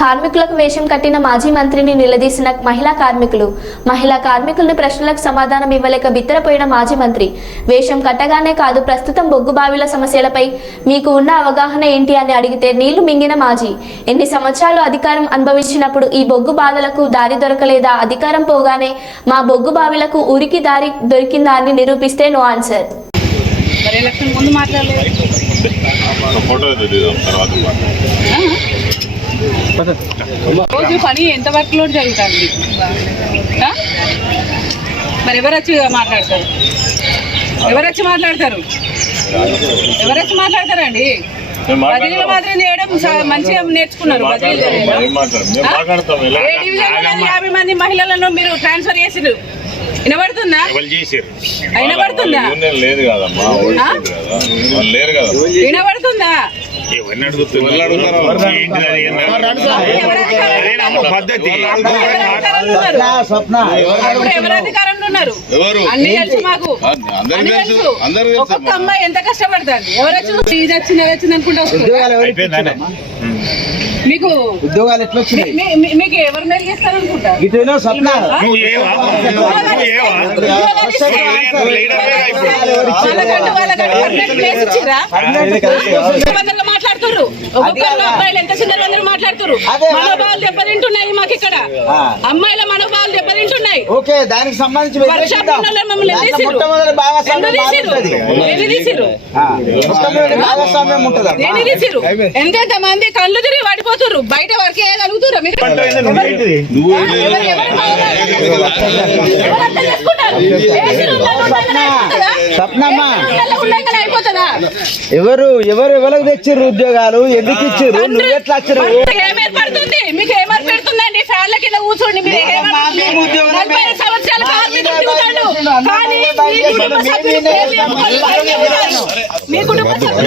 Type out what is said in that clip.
కార్మికులకు వేషం కట్టిన మాజీ మంత్రిని నిలదీసిన మహిళా కార్మికులు. మహిళా కార్మికులను ప్రశ్నలకు సమాధానం ఇవ్వలేక బిత్తరపోయిన మాజీ మంత్రి. వేషం కట్టగానే కాదు ప్రస్తుతం బొగ్గు బావిల సమస్యలపై మీకు ఉన్న అవగాహన ఏంటి అని అడిగితే నీళ్ళు మింగిన మాజీ. ఎన్ని సంవత్సరాలు అధికారం అనుభవించినప్పుడు ఈ బొగ్గు బాధలకు దారి దొరకలేదా? అధికారం పోగానే మా బొగ్గు బావిలకు ఉరికి దారి దొరికిందా అని నిరూపిస్తే నో ఆన్సర్. రోజు పని ఎంత వర్క్ లోడ్ జరుగుతుంది? మరి ఎవరు వచ్చి మాట్లాడతారు? ఎవరు వచ్చి మాట్లాడతారు ఎవరు వచ్చి మాట్లాడతారండి బదిలీల మాత్రం చేయడం మంచిగా నేర్చుకున్నారు బదిలీలు ఏ డివిజన్ యాభై మంది మహిళలను మీరు ట్రాన్స్ఫర్ చేసిరు వినబడుతుందా? వినబడుతుందా? లేదు కదమ్మా లేరు కదా? వినబడుతుందా? ఎవరిని అడుగుతున్నారు. పద్ధతి. ఎవరు అన్ని తెలుసు మాకు. అందరికీ తెలుసు. అందరికీ తెలుసు ఒక్కొక్క అమ్మాయి ఎంత కష్టపడుతుంది? ఎవరు వచ్చి ఇది వచ్చింది అది వచ్చింది అనుకుంటా వస్తుంది? మీకు ఉద్యోగాలు ఎట్లా వచ్చినాయి? మీకు ఎవరు అనుకుంటా? స్వప్న? వాళ్ళకంటూ వాళ్ళకంటూ మాట్లాడుతుర్రు ఒక్కొక్కరు అబ్బాయిలు ఎంత మాట్లాడుతుర్రు అదే. మనోభావాలు దెబ్బతింటున్నాయి మాకు ఇక్కడ ఆ. అమ్మాయిల మనోభావాలు దెబ్బతింటున్నాయి ఓకే దానికి సంబంధించి ఎంతెంత మంది కళ్ళు తిరిగి పడిపోతుర్రు బయట వర్క్ చేయగలుగుతుర్రా ఎవరు- ఎవరు? స్వప్నమ్మ ఎవరికి తెచ్చిర్రు ఉద్యోగాలు? ఎందుకు ఇచ్చిర్రు? నువ్వు ఎట్లా వచ్చిర్రు? మీకు ఫ్యాన్ల కింద కూర్చోండి మీరు మా మేము ఉద్యోగం నలభై ఐదు సంవత్సరాల కార్మికులు తిరుగుతాడు అందరూ కానీ బయట మీ కుటుంబ సభ్యులు. మీ సభ్యులు